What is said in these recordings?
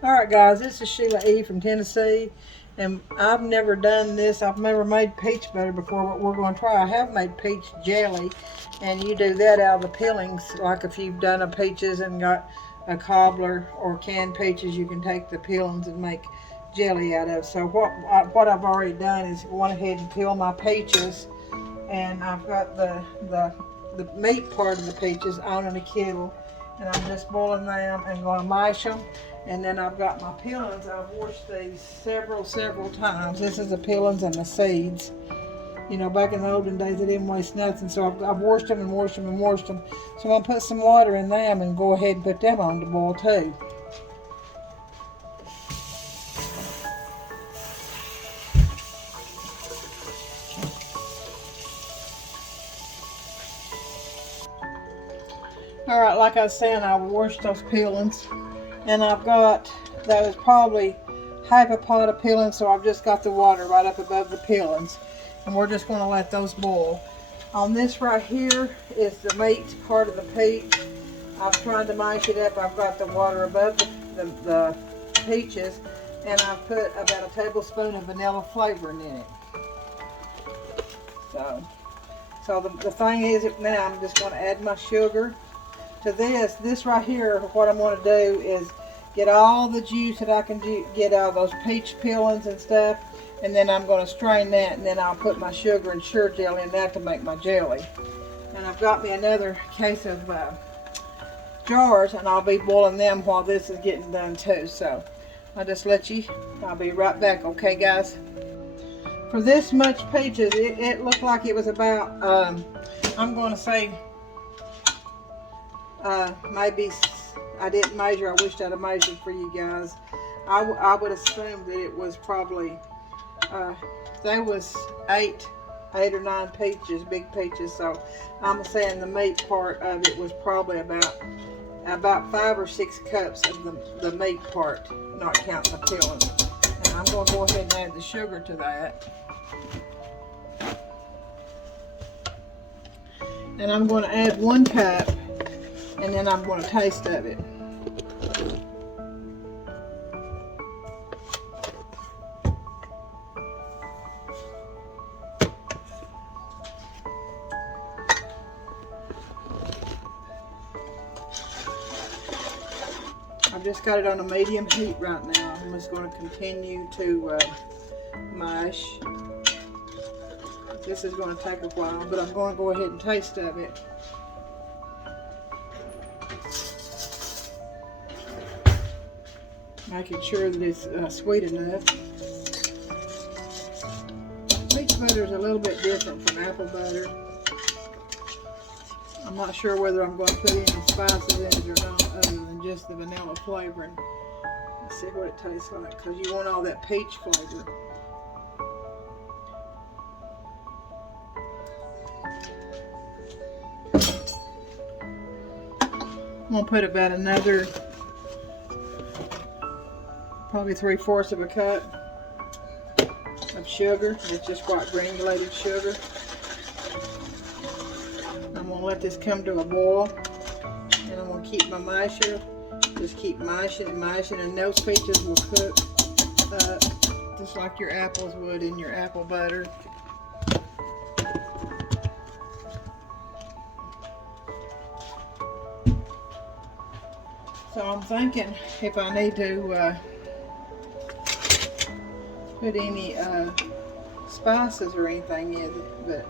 Alright guys, this is Sheila E. from Tennessee, and I've never done this. I've never made peach butter before, but we're going to try. I have made peach jelly, and you do that out of the peelings. Like if you've done a peaches and got a cobbler or canned peaches, you can take the peelings and make jelly out of. So what I've already done is went ahead and peel my peaches, and I've got the meat part of the peaches on in a kettle, and I'm just boiling them and going to mash them. And then I've got my peelings. I've washed these several times. This is the peelings and the seeds. You know, back in the olden days, they didn't waste nothing. So I've washed them and washed them and washed them. So I'm going to put some water in them and go ahead and put them on to boil too. Alright, like I was saying, I washed those peelings. And I've got, that was probably half a pot of peelings, so I've just got the water right up above the peelings. And we're just going to let those boil. On this right here is the meat part of the peach. I've tried to mash it up. I've got the water above the peaches, and I've put about a tablespoon of vanilla flavoring in it. So the thing is, now I'm just going to add my sugar to this. This right here, what I'm going to do is get all the juice that I can get out of those peach peelings and stuff, and then I'm going to strain that, and then I'll put my sugar and jelly in that to make my jelly. And I've got me another case of jars, and I'll be boiling them while this is getting done too. So I'll just I'll be right back, okay guys? For this much peaches, it looked like it was about, I'm going to say, maybe, I didn't measure. I wished I'd have measured for you guys. I would assume that it was probably, there was eight or nine peaches, big peaches. So I'm saying the meat part of it was probably about 5 or 6 cups of the meat part, not counting the peeling. And I'm going to go ahead and add the sugar to that. And I'm going to add 1 cup, and then I'm going to taste of it. I've just got it on a medium heat right now. I'm just going to continue to mash. This is going to take a while, but I'm going to go ahead and taste of it. Making sure that it's sweet enough. Peach butter is a little bit different from apple butter. I'm not sure whether I'm going to put any spices in it or not, other than just the vanilla flavoring. Let's see what it tastes like, because you want all that peach flavor. I'm going to put about another, probably 3/4 of a cup of sugar. It's just white granulated sugar. I'm going to let this come to a boil, and I'm going to keep my masher, just keep mashing and mashing, and those peaches will cook just like your apples would in your apple butter. So I'm thinking if I need to put any spices or anything in it, but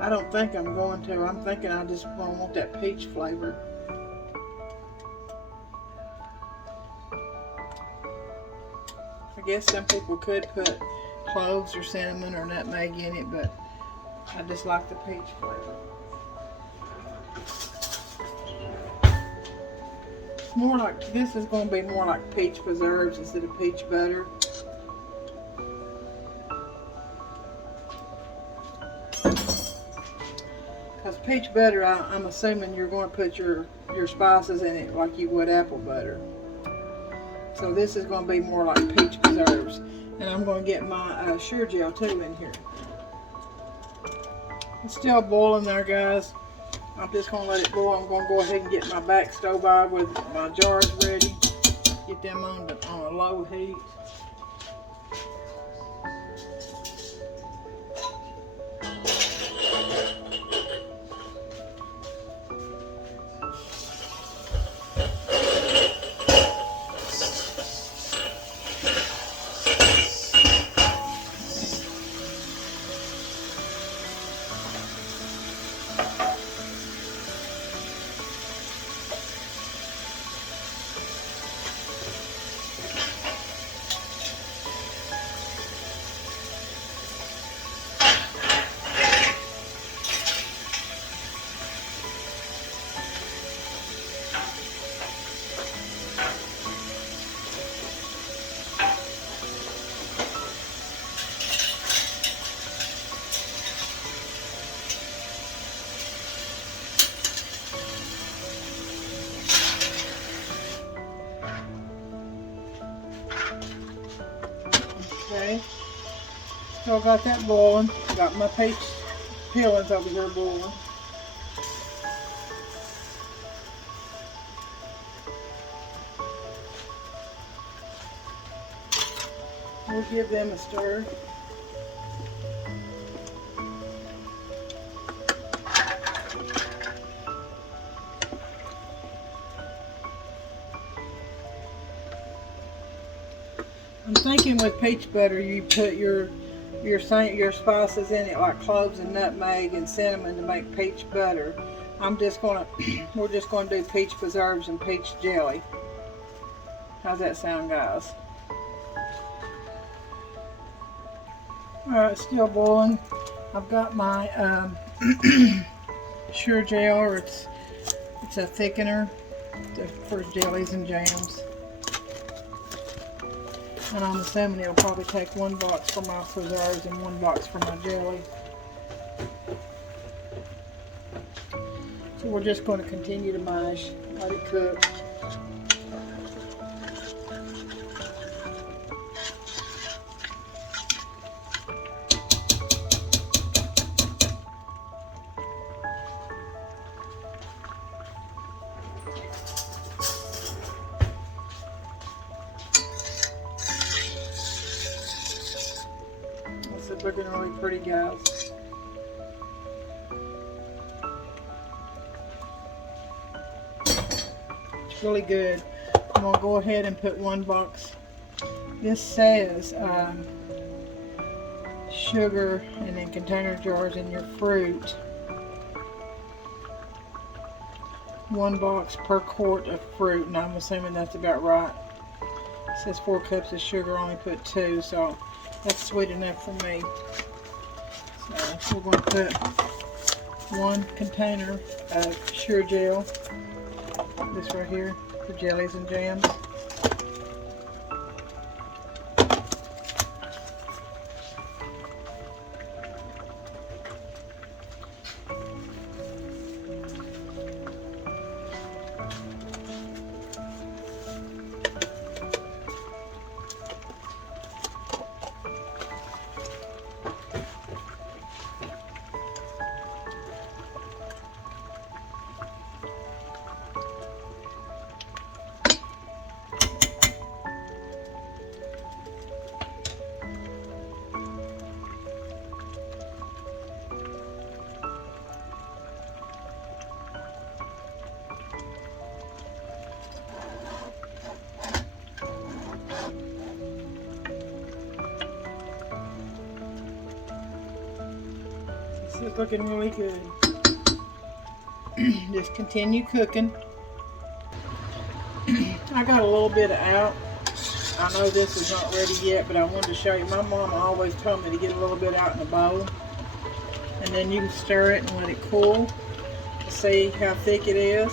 I don't think I'm going to. I'm thinking I just want that peach flavor. I guess some people could put cloves or cinnamon or nutmeg in it, but I just like the peach flavor. More like, this is going to be more like peach preserves instead of peach butter. Because peach butter, I'm assuming you're going to put your spices in it like you would apple butter. So this is going to be more like peach preserves. And I'm going to get my Sure Gel too in here. It's still boiling there, guys. I'm just going to let it boil. I'm going to go ahead and get my back stove on with my jars ready. Get them on a low heat. Okay, still got that boiling. Got my peach peelings over here boiling. We'll give them a stir. I'm thinking with peach butter, you put your spices in it, like cloves and nutmeg and cinnamon, to make peach butter. We're just gonna do peach preserves and peach jelly. How's that sound, guys? All right, still boiling. I've got my Sure-Jell, or it's a thickener for jellies and jams. And I'm assuming it'll probably take 1 box for my preserves and 1 box for my jelly. So we're just going to continue to mash, let it cook. It's looking really pretty, guys. It's really good. I'm going to go ahead and put 1 box. This says sugar and then container jars in your fruit. 1 box per quart of fruit, and I'm assuming that's about right. It says 4 cups of sugar, only put 2, so that's sweet enough for me. So we're going to put 1 container of Sure-Jell, this right here, for jellies and jams. This is looking really good. Just continue cooking. I got a little bit out. I know this is not ready yet, but I wanted to show you. My mama always told me to get a little bit out in a bowl, and then you can stir it and let it cool to see how thick it is.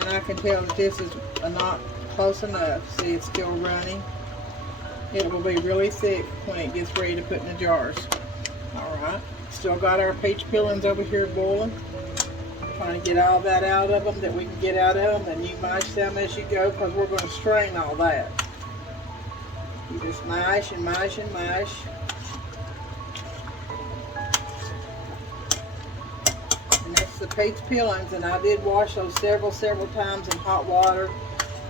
And I can tell that this is not close enough. See, it's still running. It will be really thick when it gets ready to put in the jars. Alright, still got our peach peelings over here boiling. Trying to get all that out of them that we can get out of them, and you mash them as you go, because we're going to strain all that. You just mash and mash and mash. peach peelings, and I did wash those several times in hot water.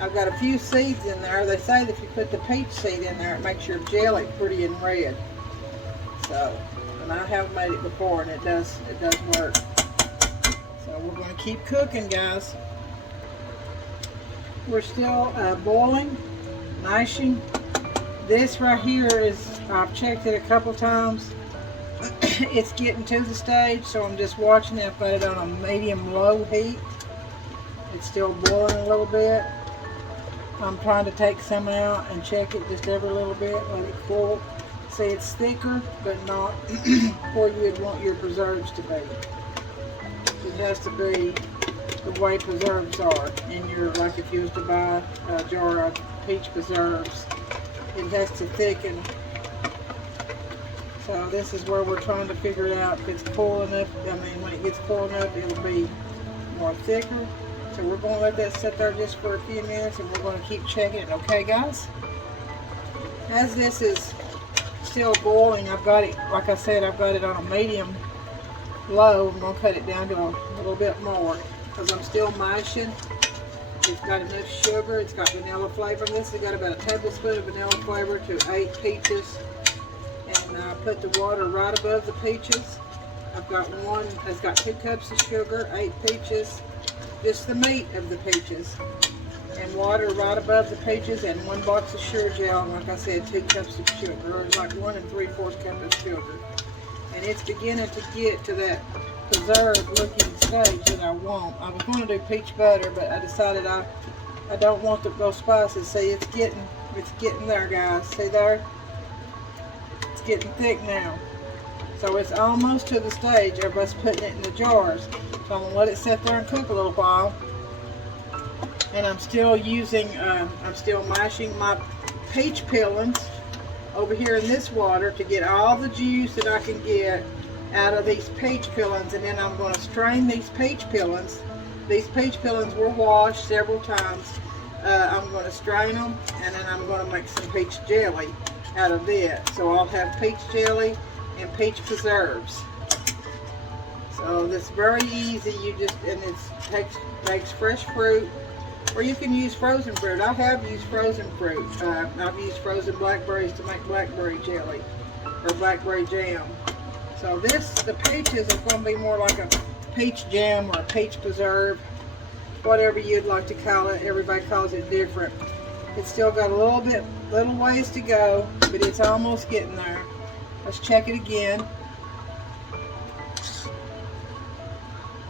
I've got a few seeds in there. They say that if you put the peach seed in there, it makes your jelly pretty and red. So, and I have made it before, and it does work. So we're going to keep cooking, guys. We're still boiling, mashing. This right here is, I've checked it a couple times. It's getting to the stage, so I'm just watching it. I've got it on a medium-low heat. It's still boiling a little bit. I'm trying to take some out and check it just every little bit, let it cool. See, it's thicker, but not where you'd want your preserves to be. It has to be the way preserves are in your, like if you was to buy a jar of peach preserves, it has to thicken. So this is where we're trying to figure out if it's cool enough. I mean, when it gets cool enough, it'll be more thicker. So we're going to let that sit there just for a few minutes, and we're going to keep checking it. Okay, guys? As this is still boiling, I've got it, like I said, I've got it on a medium low. I'm going to cut it down to a little bit more because I'm still mashing. It's got enough sugar. It's got vanilla flavor. This has got about a tablespoon of vanilla flavor to 8 peaches. And I put the water right above the peaches. I've got one that's got 2 cups of sugar, 8 peaches, just the meat of the peaches, and water right above the peaches, and 1 box of sugar gel, and like I said, 2 cups of sugar, or it's like 1 3/4 cup of sugar. And it's beginning to get to that preserved looking stage that I want. I was going to do peach butter, but I decided I don't want those spices. See, it's getting there, guys. See there? It's getting thick now. So it's almost to the stage of us putting it in the jars. So I'm going to let it sit there and cook a little while. And I'm still using, I'm still mashing my peach peelings over here in this water to get all the juice that I can get out of these peach peelings. And then I'm going to strain these peach peelings. These peach peelings were washed several times. I'm going to strain them, and then I'm going to make some peach jelly out of it. So I'll have peach jelly and peach preserves. So that's very easy. You just, and it takes fresh fruit, or you can use frozen fruit. I have used frozen fruit. I've used frozen blackberries to make blackberry jelly or blackberry jam. So the peaches are going to be more like a peach jam or a peach preserve, whatever you'd like to call it. Everybody calls it different. It's still got a little ways to go, but it's almost getting there. Let's check it again.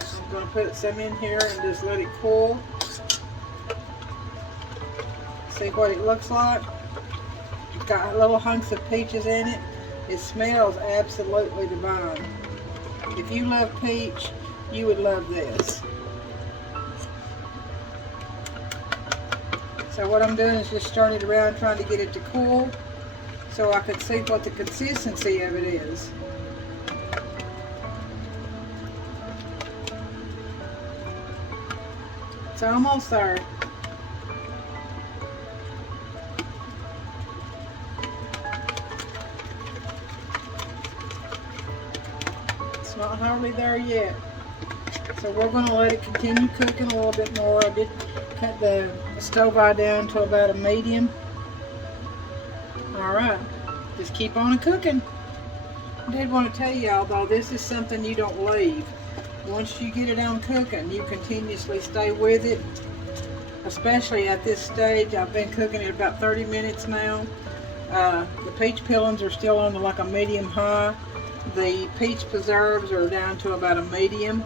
I'm going to put some in here and just let it cool. See what it looks like. It's got little hunks of peaches in it. It smells absolutely divine. If you love peach, you would love this. So what I'm doing is just turning it around, trying to get it to cool, so I can see what the consistency of it is. It's almost there. It's not hardly there yet. So we're going to let it continue cooking a little bit more. I did cut the stove eye down to about a medium. Alright, just keep on cooking. I did want to tell y'all though, this is something you don't leave. Once you get it on cooking, you continuously stay with it. Especially at this stage, I've been cooking it about 30 minutes now. The peach peelings are still on like a medium high. The peach preserves are down to about a medium.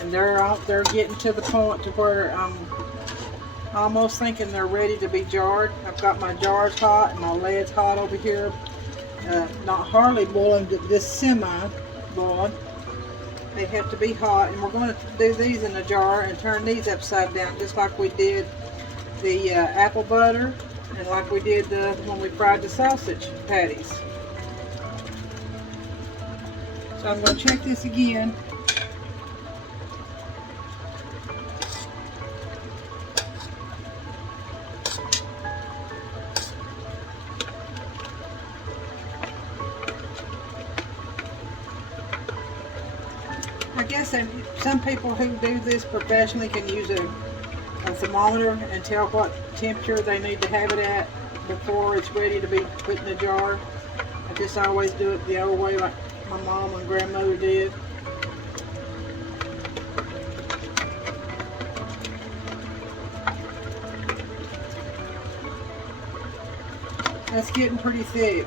And they're getting to the point to where I'm almost thinking they're ready to be jarred. I've got my jars hot and my lead's hot over here. Not hardly boiling, just semi-boiling. They have to be hot, and we're going to do these in a jar and turn these upside down, just like we did the apple butter and like we did when we fried the sausage patties. So I'm going to check this again. I guess some people who do this professionally can use a thermometer and tell what temperature they need to have it at before it's ready to be put in the jar. I just always do it the old way, like my mom and grandmother did. That's getting pretty thick.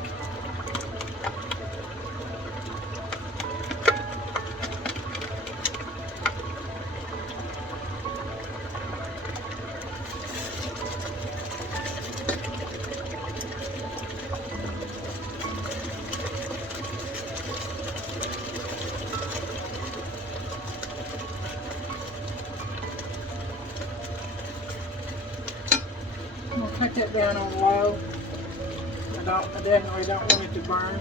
I'm going to cut that down on low. I definitely don't want it to burn.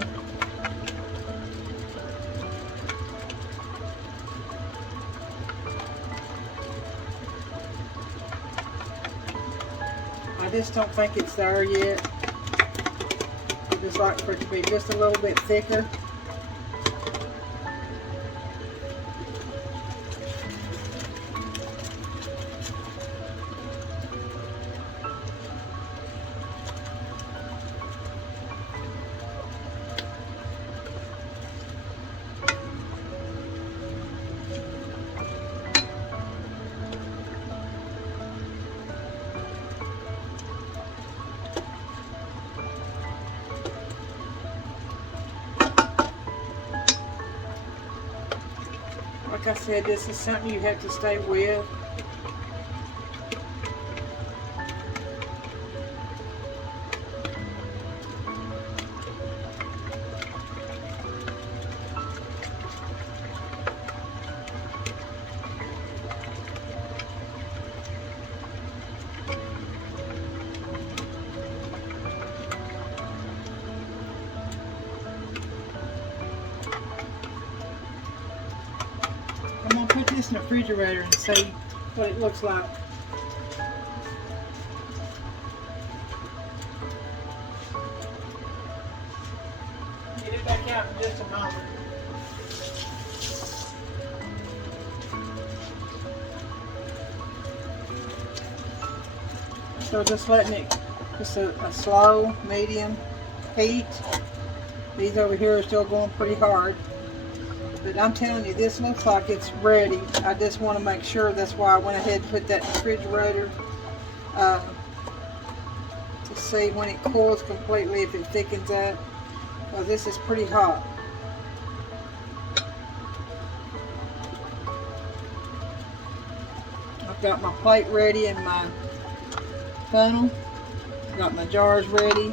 I just don't think it's there yet. I just like for it to be just a little bit thicker. Like I said, this is something you have to stay with. I'm going to put this in the refrigerator and see what it looks like. Get it back out in just a moment. So just letting it, just a slow, medium heat. These over here are still going pretty hard. But I'm telling you, this looks like it's ready. I just want to make sure. That's why I went ahead and put that in the refrigerator to see when it cools completely, if it thickens up. Well, this is pretty hot. I've got my plate ready and my funnel. I've got my jars ready.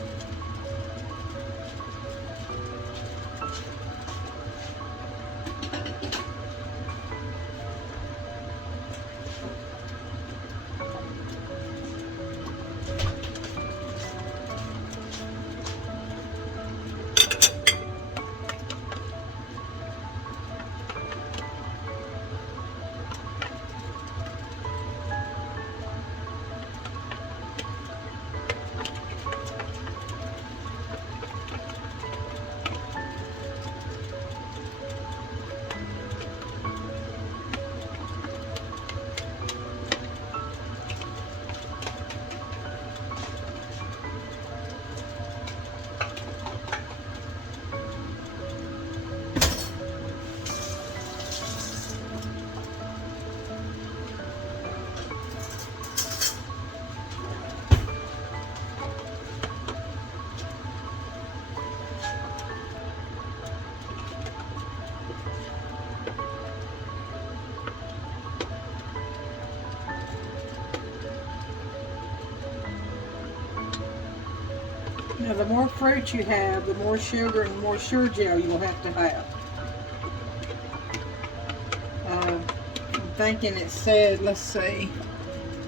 Now, the more fruit you have, the more sugar and the more Sure-Jell you'll have to have. I'm thinking it said, let's see,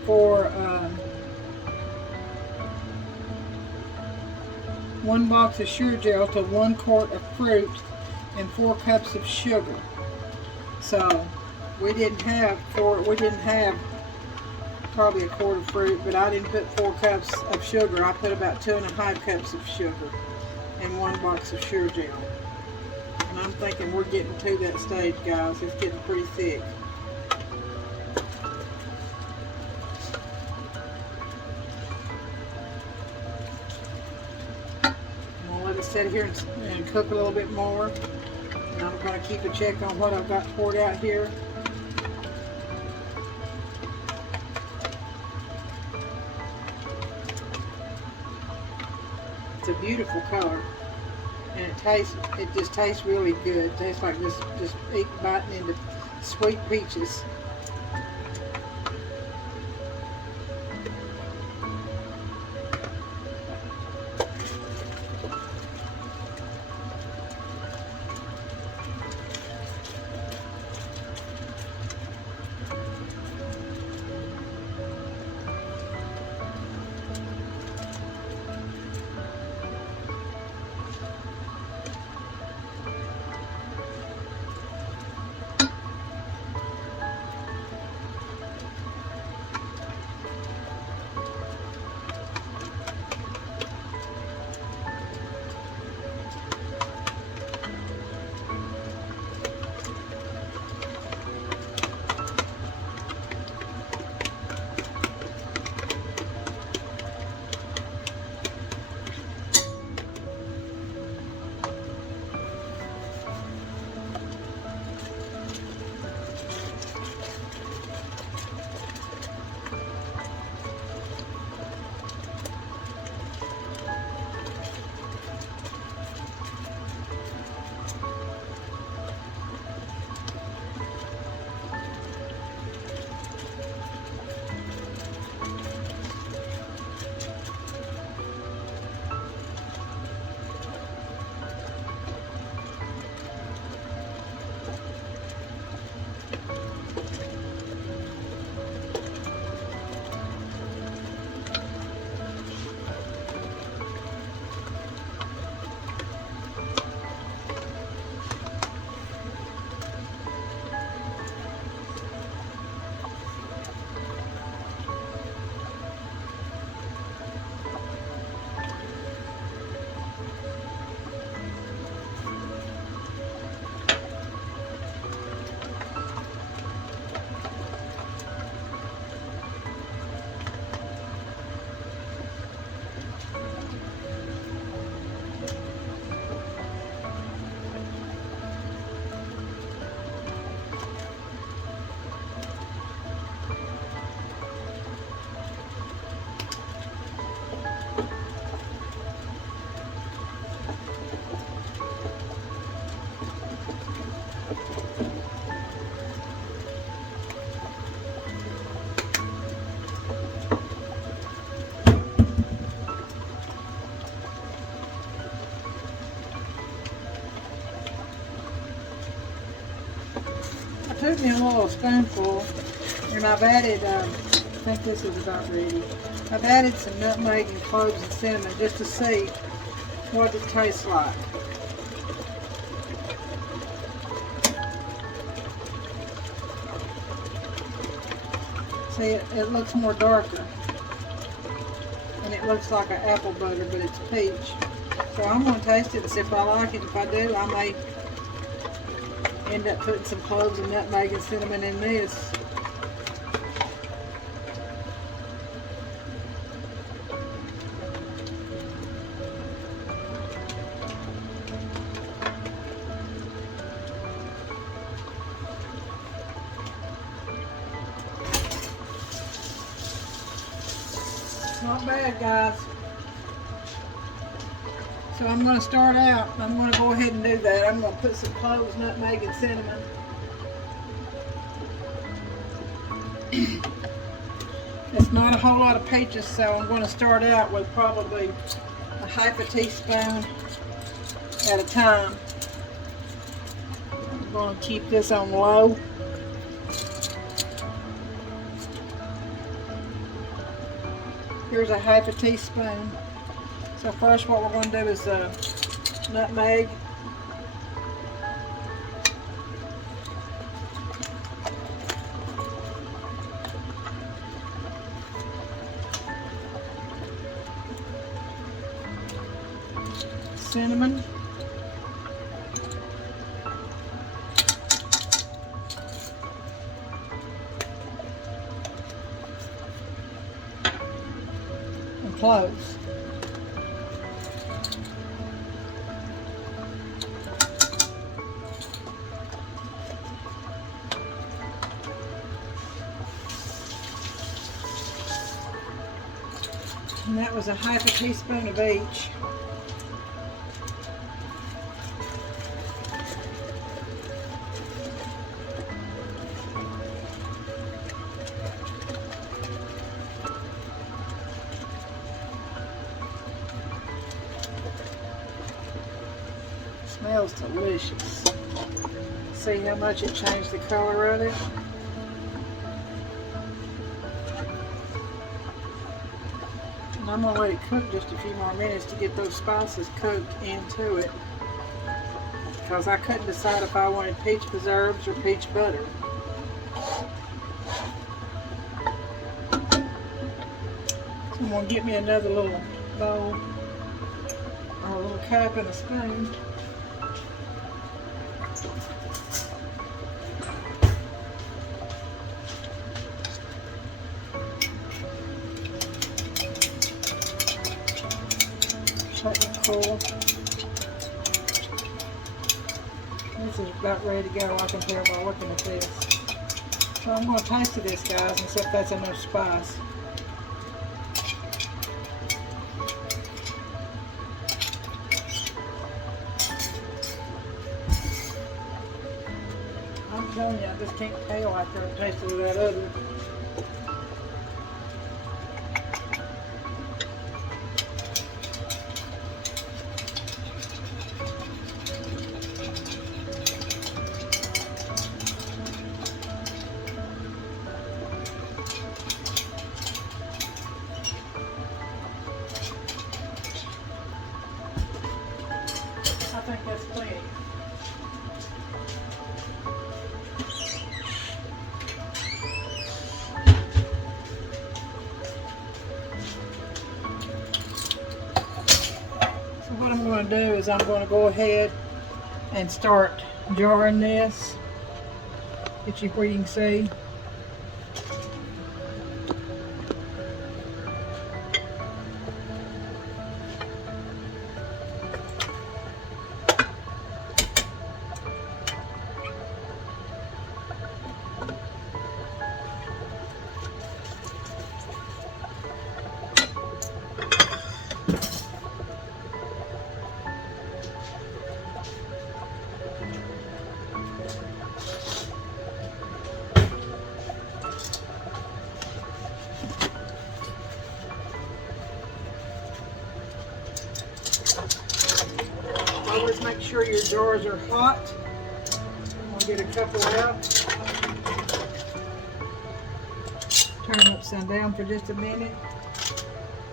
for 1 box of Sure-Jell to 1 quart of fruit and 4 cups of sugar. So we didn't have probably a quart of fruit, but I didn't put 4 cups of sugar. I put about 2.5 cups of sugar in 1 box of Sure-Jell. And I'm thinking we're getting to that stage, guys. It's getting pretty thick. I'm gonna let it sit here and cook a little bit more. And I'm gonna keep a check on what I've got poured out here. It's a beautiful color, and it just tastes really good. It tastes like just biting into sweet peaches. Took me a little spoonful, and I've added, I think this is about ready. I've added some nutmeg and cloves and cinnamon just to see what it tastes like. See, it looks more darker, and it looks like an apple butter, but it's peach. So I'm going to taste it and see if I like it. If I do, I may end up putting some cloves and nutmeg and cinnamon in this. Not bad, guys. So I'm going to start out, I'm going to go ahead and do that. I'm going to put some cloves, nutmeg, and cinnamon. It's not a whole lot of peaches, so I'm going to start out with probably a half a teaspoon at a time. I'm going to keep this on low. Here's a half a teaspoon. So first what we're going to do is nutmeg. Cinnamon. close. And that was a half a teaspoon of each. Smells delicious. See how much it changed the color of it? And I'm going to let it cook just a few more minutes to get those spices cooked into it, because I couldn't decide if I wanted peach preserves or peach butter. So I'm going to get me another little bowl or a little cup and a spoon. Cool. This is about ready to go, I can tell by looking at this. So I'm going to taste this, guys, and see if that's enough spice. I'm telling you, I just can't tell after I tasted that other. I think that's plenty. So what I'm going to do is I'm going to go ahead and start jarring this. Get you where you can see. Always make sure your jars are hot. I'll get a couple out. Turn them upside down for just a minute.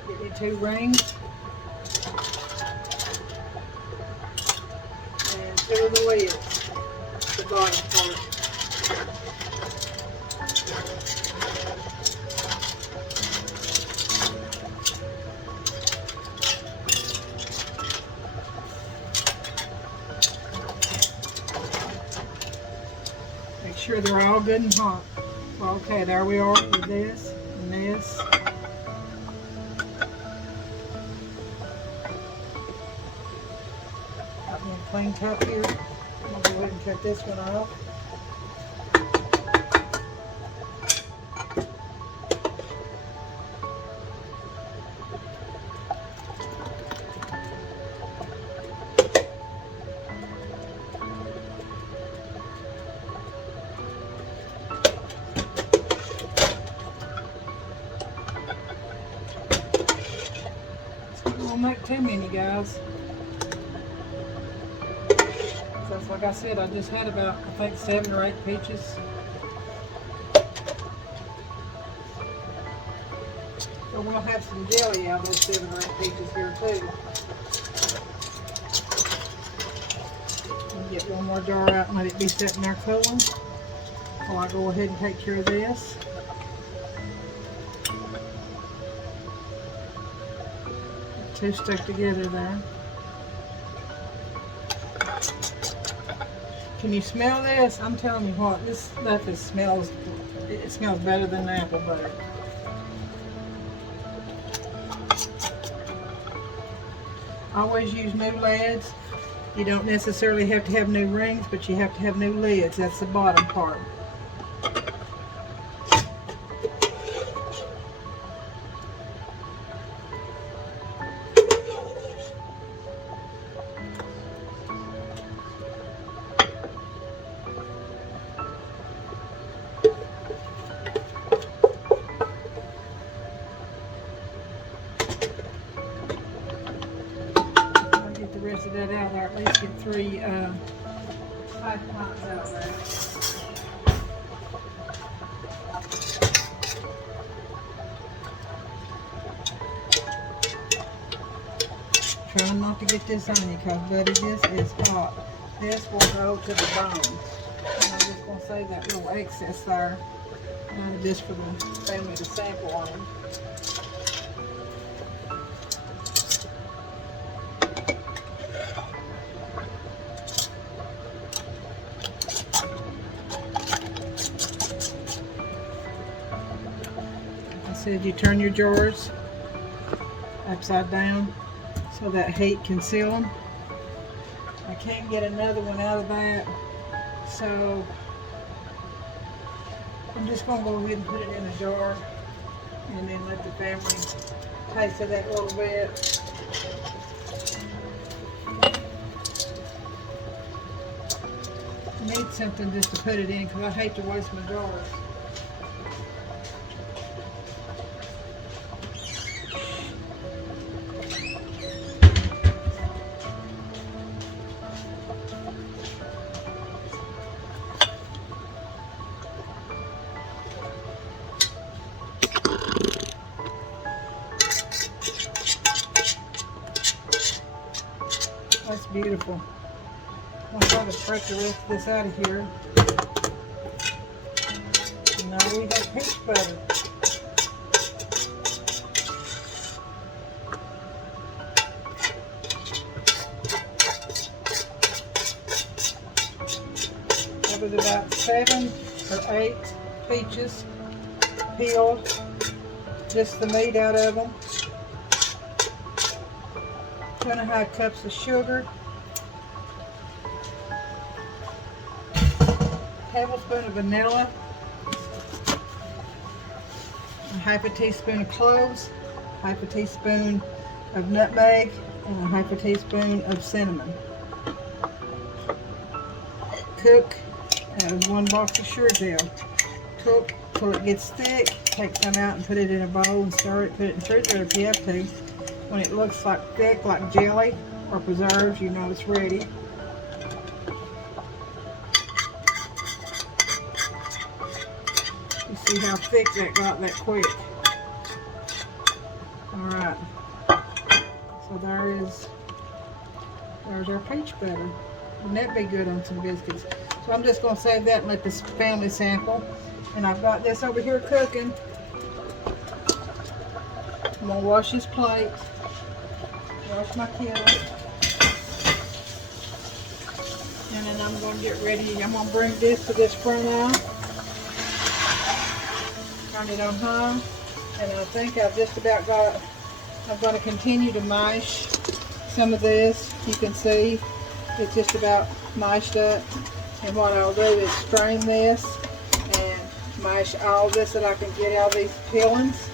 Get me 2 rings. And 2 of the lids, the bottom part. Make sure they're all good and hot. Okay, there we are with this and this. Got me a plain cup here. I'm going to go ahead and cut this one off. Don't make too many, guys. So like I said, I just had about, I think, 7 or 8 peaches. So we'll have some jelly out of those 7 or 8 peaches here too. I'll get one more jar out and let it be sitting there cooling while I go ahead and take care of this. Two stuck together there. Can you smell this? I'm telling you what, this stuff smells better than the apple butter. always use new leads. You don't necessarily have to have new rings, but you have to have new lids. That's the bottom part. The rest of that out there, at least get 3 pipe pots out there. Try not to get this on you, because buddy, this is hot. This will go to the bone. And I'm just going to save that little excess there just for the family to sample on. Said you turn your jars upside down so that heat can seal them. I can't get another one out of that, so I'm just going to go ahead and put it in a jar and then let the family taste of that a little bit. I need something just to put it in because I hate to waste my jars. That's beautiful. I'll try to scrape the rest of this out of here. And now we have peach butter. That was about 7 or 8 peaches peeled, just the meat out of them. 2½ cups of sugar, tablespoon of vanilla, ½ a teaspoon of cloves, ½ a teaspoon of nutmeg, and ½ a teaspoon of cinnamon. Cook 1 box of Sure-Jell. Cook till it gets thick. Take some out and put it in a bowl and stir it. Put it in the refrigerator if you have to. When it looks like thick, like jelly or preserves, you know it's ready. You see how thick that got that quick. Alright. So there's our peach butter. Wouldn't that be good on some biscuits? So I'm just going to save that and let this family sample. And I've got this over here cooking. I'm going to wash this plate. Wash my kettle. And then I'm going to get ready. I'm going to bring this to this front eye. Turn it on high. And I think I've just about got, I'm going to continue to mash some of this. You can see it's just about mashed up. And what I'll do is strain this and mash all this that I can get out of these peelings.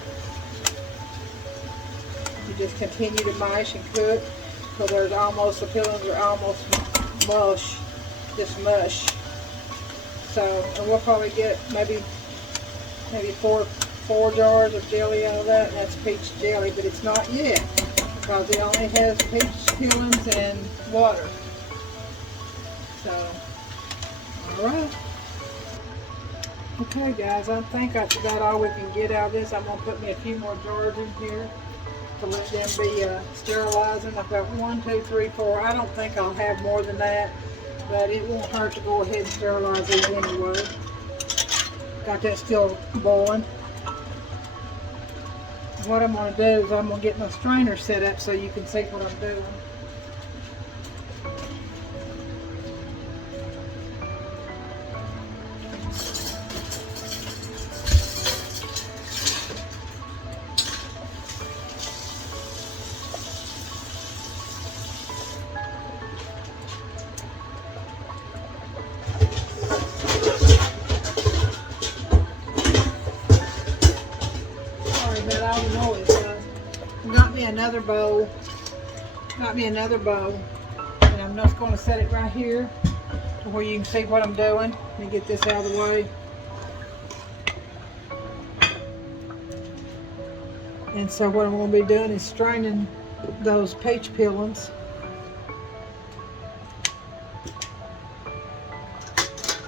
Just continue to mash and cook so there's almost, the peelings are almost mush, just mush. So, and we'll probably get maybe four jars of jelly out of that, and that's peach jelly, but it's not yet because it only has peach peelings and water. So, alright. Okay guys, I think that's about all we can get out of this. I'm going to put me a few more jars in here to let them be sterilizing. I've got 1, 2, 3, 4. I don't think I'll have more than that, but it won't hurt to go ahead and sterilize these anyway. Got that still boiling. What I'm going to do is I'm going to get my strainer set up so you can see what I'm doing. another bowl. Got me another bowl. And I'm just going to set it right here to where you can see what I'm doing. Let me get this out of the way. And so what I'm going to be doing is straining those peach peelings.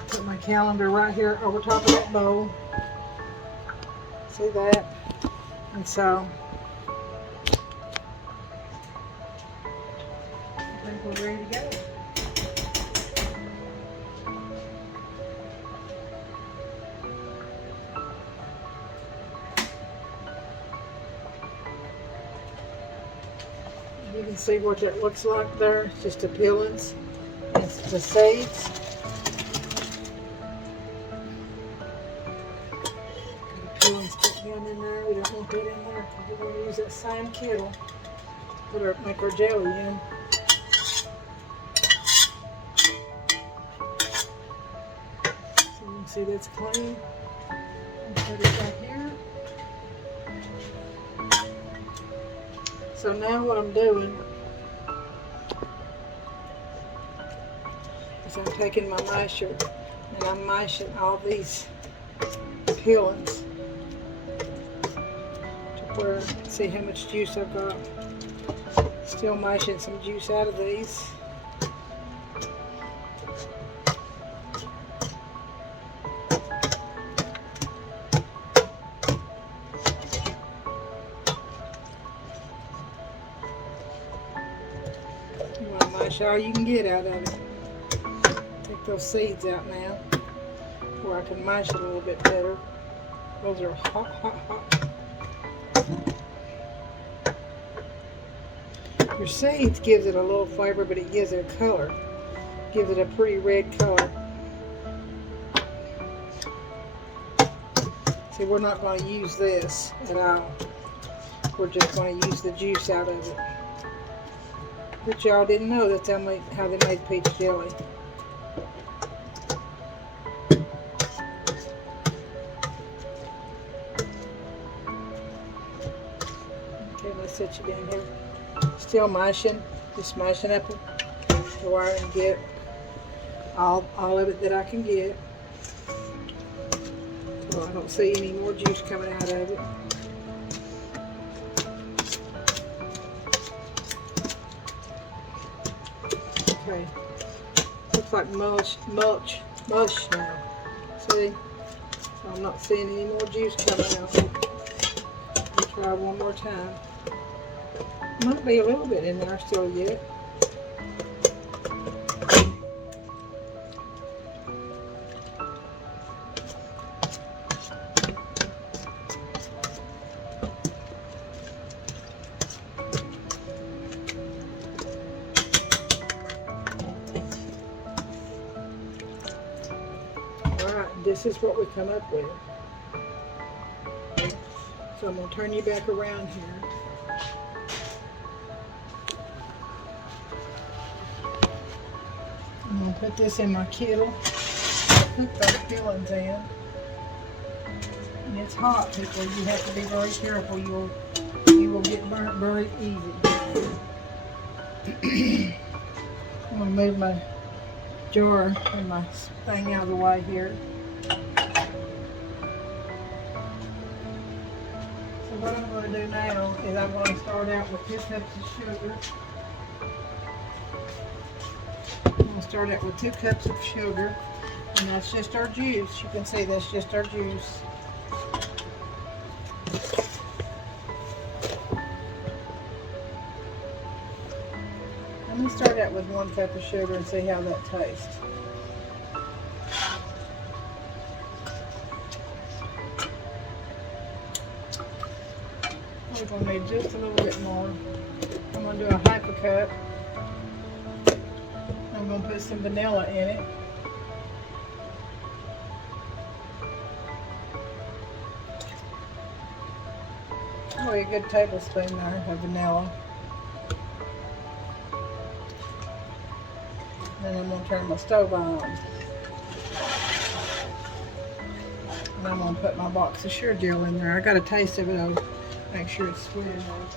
Put my calendar right here over top of that bowl. See that? And so I think we're ready to go. You can see what that looks like there. It's just the peelings. It's the seeds. Got the peelings down in there. We don't want that in there because we're going to use that same kettle to make our jelly in. So you can see that's clean. And put it right here. So now what I'm doing is I'm taking my masher and I'm mashing all these peelings to where, see how much juice I've got. Still mashing some juice out of these. All you can get out of it. Take those seeds out now where I can mash it a little bit better. Those are hot, hot, hot. Your seeds gives it a little flavor, but it gives it a color. Gives it a pretty red color. See, we're not going to use this at all. We're just going to use the juice out of it. But y'all didn't know that's how they made peach jelly. Okay, let's set you down here. Still mashing, just mashing up to where I can get all of it that I can get. So I don't see any more juice coming out of it. Okay, looks like mush now. See? So I'm not seeing any more juice coming out. I'll try one more time. Might be a little bit in there still yet. This is what we come up with. So I'm going to turn you back around here. I'm going to put this in my kettle. Put those peelings in. And it's hot, people. You have to be very careful. You will get burnt very easy. I'm going to move my jar and my thing out of the way here. What I'm going to do now is I'm going to start out with 2 cups of sugar. I'm going to start out with 2 cups of sugar, and that's just our juice. You can see that's just our juice. Let me start out with 1 cup of sugar and see how that tastes. We're going to need just a little bit more. I'm going to do a half a cup. I'm going to put some vanilla in it. Probably a good tablespoon there of vanilla. Then I'm going to turn my stove on. And I'm going to put my box of Sure Gel in there. I got a taste of it. I'll make sure it's sweet enough.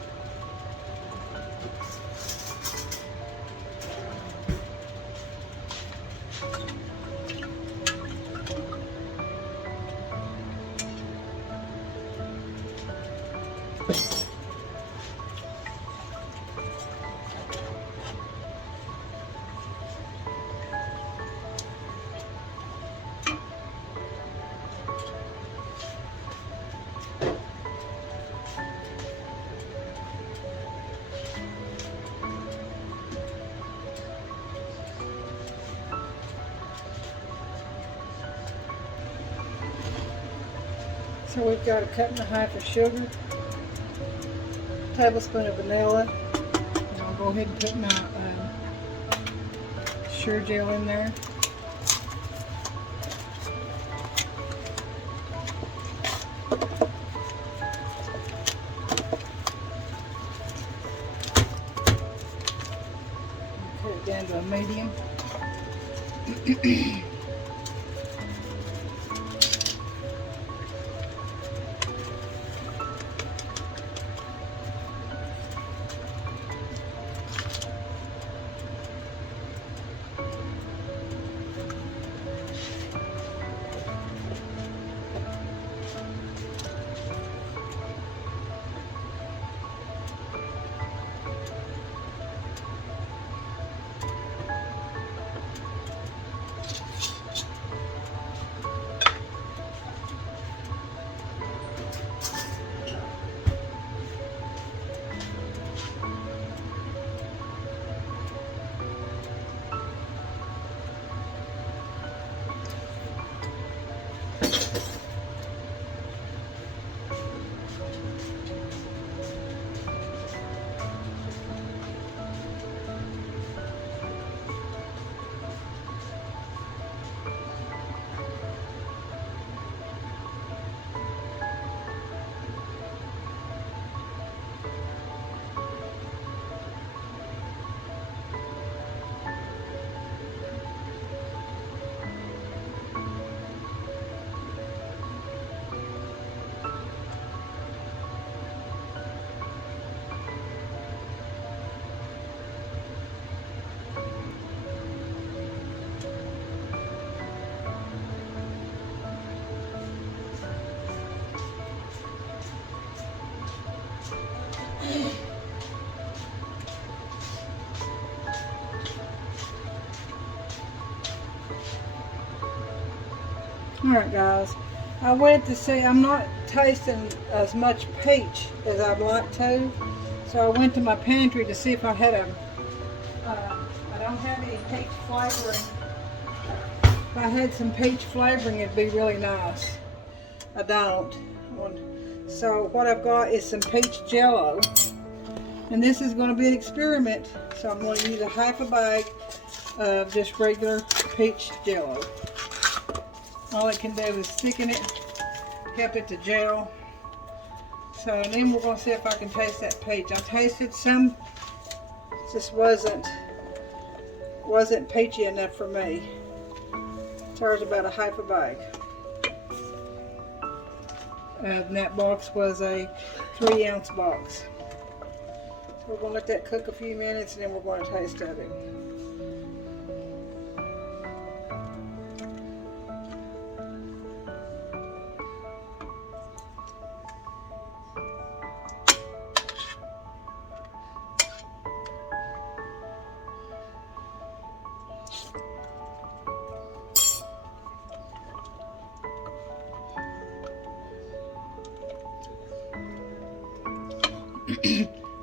So we've got a cup and a half of sugar, a tablespoon of vanilla, and I'll go ahead and put my Sure Gel in there. Put it down to a medium. Alright guys, I went to see, I'm not tasting as much peach as I'd like to, so I went to my pantry to see if I had I don't have any peach flavoring. If I had some peach flavoring it'd be really nice. I don't. So what I've got is some peach Jell-O, and this is going to be an experiment, so I'm going to use a half a bag of just regular peach Jell-O. All it can do is thicken it, help it to gel. So and then we're going to see if I can taste that peach. I tasted some, just wasn't peachy enough for me. So there's about a half a bag. And that box was a 3-ounce box. So we're going to let that cook a few minutes and then we're going to taste of it.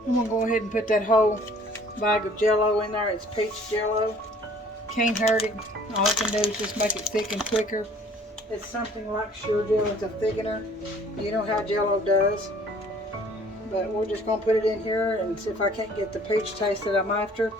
I'm going to go ahead and put that whole bag of Jell-O in there. It's peach Jell-O. Can't hurt it. All it can do is just make it thicken quicker. It's something like Sure Gel. It's a thickener. You know how Jell-O does. But we're just going to put it in here and see if I can't get the peach taste that I'm after.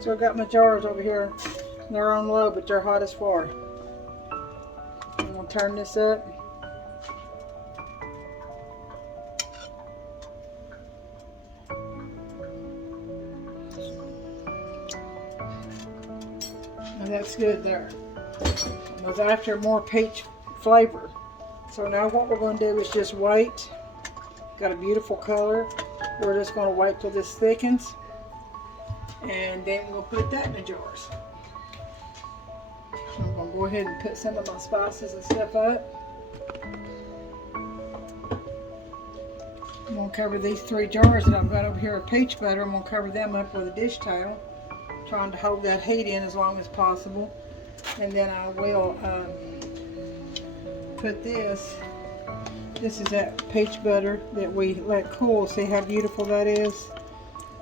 So I've got my jars over here. They're on low, but they're hot as far. I'm going to turn this up. And that's good there. I was after more peach flavor. So now what we're going to do is just wait. Got a beautiful color. We're just going to wait till this thickens. And then we'll put that in the jars. I'm going to go ahead and put some of my spices and stuff up. I'm going to cover these 3 jars that I've got over here of peach butter. I'm going to cover them up with a dish towel, trying to hold that heat in as long as possible. And then I will put this. This is that peach butter that we let cool. See how beautiful that is?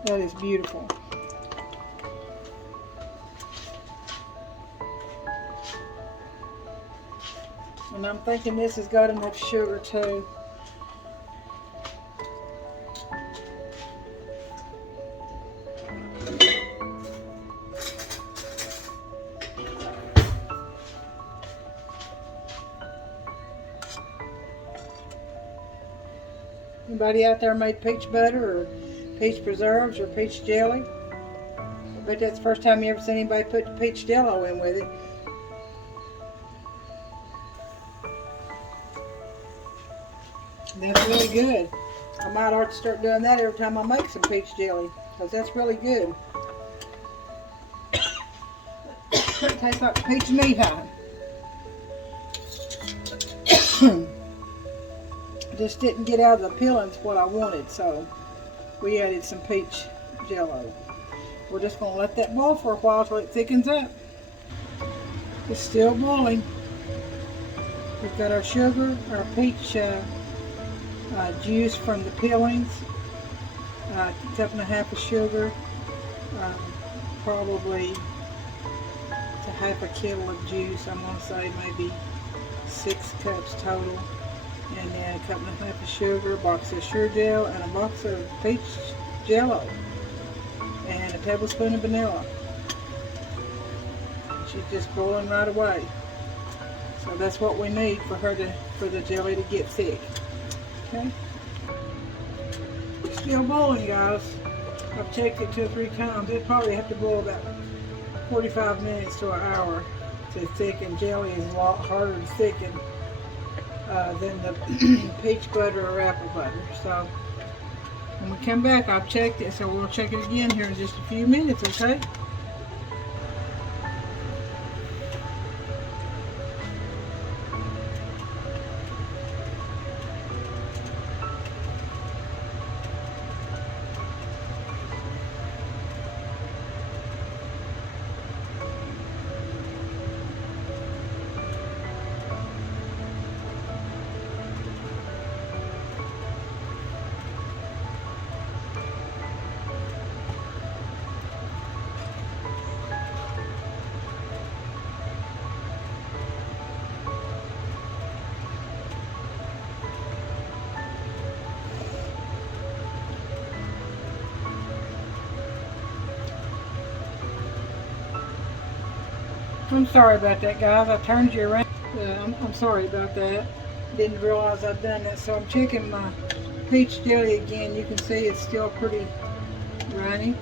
That is beautiful. And I'm thinking this has got enough sugar too. Anybody out there made peach butter or peach preserves or peach jelly? I bet that's the first time you ever seen anybody put the peach jello in with it. That's really good. I might ought to start doing that every time I make some peach jelly, because that's really good. It tastes like peach meat pie. Just didn't get out of the peelings what I wanted, so we added some peach jello. We're just going to let that boil for a while till it thickens up. It's still boiling. We've got our sugar, our peach juice from the peelings, a cup and a half of sugar, probably to half a kilo of juice. I'm going to say maybe 6 cups total. And then a cup and a half of sugar, a box of Sure Gel, and a box of peach jello, and a tablespoon of vanilla. She's just boiling right away. So that's what we need for the jelly to get thick. Okay. It's still boiling, guys. I've checked it 2 or 3 times. It'll probably have to boil about 45 minutes to an hour to thicken. Jelly is a lot harder to thicken than the peach butter or apple butter. So when we come back, I've checked it, so we'll check it again here in just a few minutes, okay? I'm sorry about that, guys. I turned you around. I'm sorry about that. Didn't realize I'd done that. So I'm checking my peach jelly again. You can see it's still pretty runny.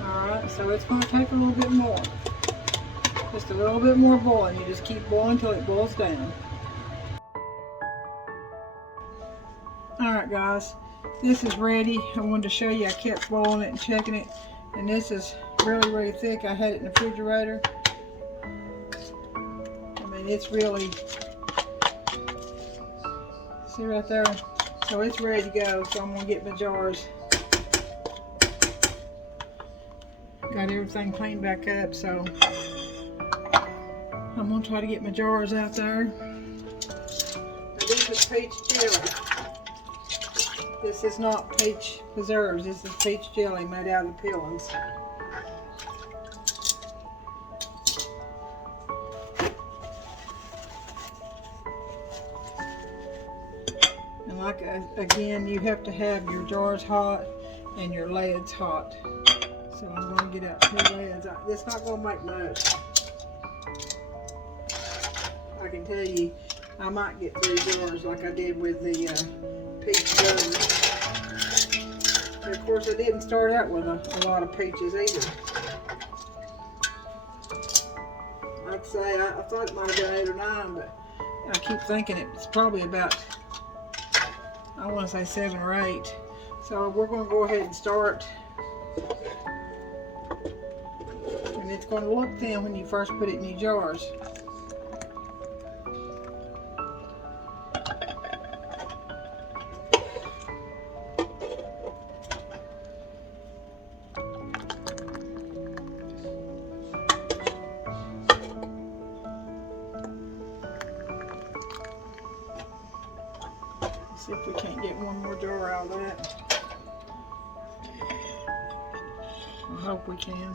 Alright, so it's going to take a little bit more. Just a little bit more boiling. You just keep boiling until it boils down. Alright, guys. This is ready. I wanted to show you. I kept boiling it and checking it. And this is really, really thick. I had it in the refrigerator. I mean, it's really, see right there? So it's ready to go. So I'm going to get my jars. Got everything cleaned back up. So I'm going to try to get my jars out there. Now, this is peach jelly. This is not peach preserves. This is peach jelly made out of the peelings. And like again, you have to have your jars hot and your lids hot. So I'm going to get out 2 lids. It's not going to make much. I can tell you, I might get 3 jars like I did with the peach butter. And of course, I didn't start out with a lot of peaches either. I'd say I thought it might have been 8 or 9, but I keep thinking it's probably about, I want to say 7 or 8. So we're going to go ahead and start. And it's going to look thin when you first put it in your jars. See if we can't get one more jar out of that. I hope we can.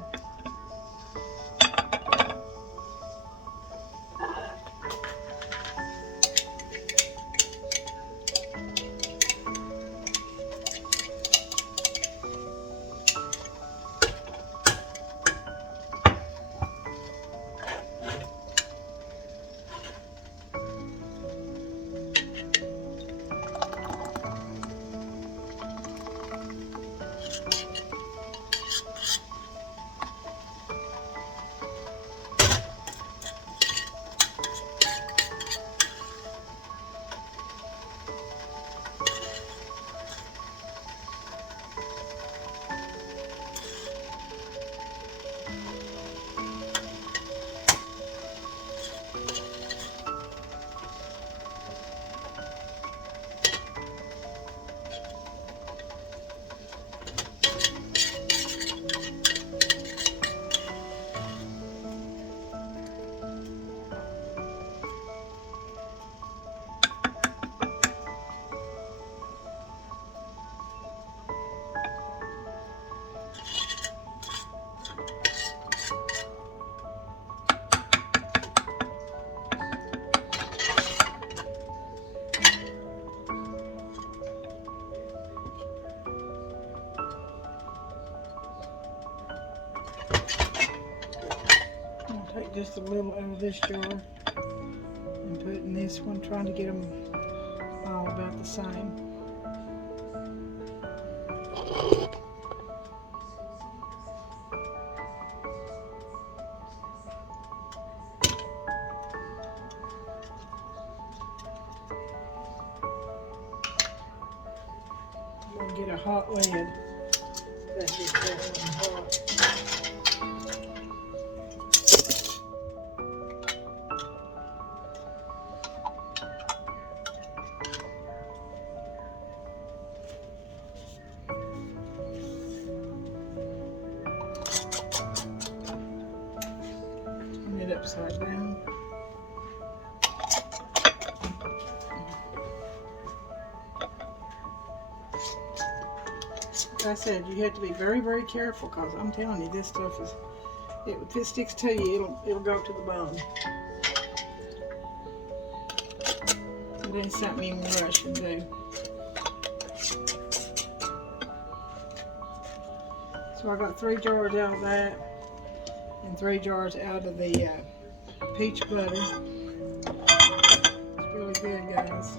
Take just a little out of this jar and put in this one, trying to get them all about the same. I'm going to get a hot lid. That gets that one hot. It upside down. Like I said, you have to be very, very careful, because I'm telling you, this stuff is, if it sticks to you, it'll go to the bone. It ain't something you can rush and do. So I got 3 jars out of that, and 3 jars out of the peach butter. It's really good, guys.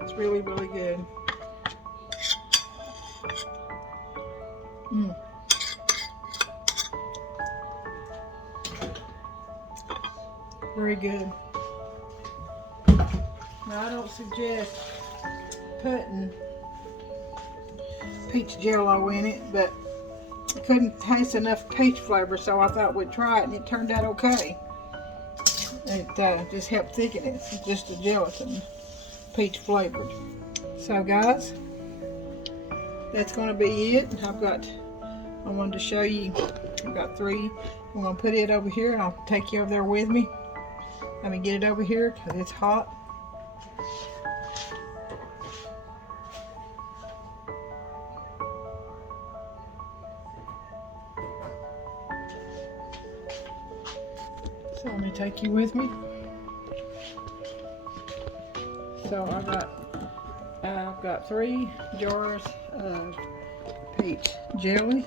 It's really, really good. Very good. Now, I don't suggest putting peach Jell-O in it, but I couldn't taste enough peach flavor, so I thought we'd try it, and it turned out okay. It just helped thicken it. It's just a gelatin, peach flavored. So guys, that's going to be it. I wanted to show you, I've got 3. I'm going to put it over here, and I'll take you over there with me. Let me get it over here, because it's hot. So let me take you with me. So I've got 3 jars of peach jelly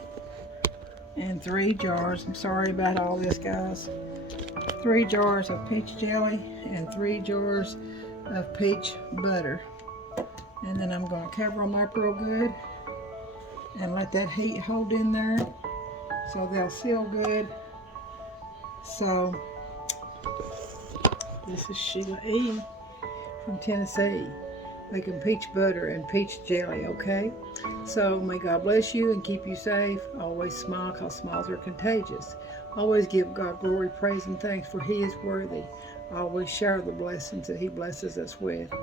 and 3 jars, I'm sorry about all this, guys, 3 jars of peach jelly and 3 jars of peach butter. And then I'm going to cover them up real good and let that heat hold in there so they'll seal good. So this is Sheila E. from Tennessee, making peach butter and peach jelly, okay? So may God bless you and keep you safe. Always smile, because smiles are contagious. Always give God glory, praise, and thanks, for He is worthy. Always share the blessings that He blesses us with.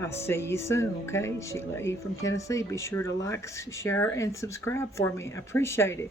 I'll see you soon, okay? Sheila E. from Tennessee. Be sure to like, share, and subscribe for me. I appreciate it.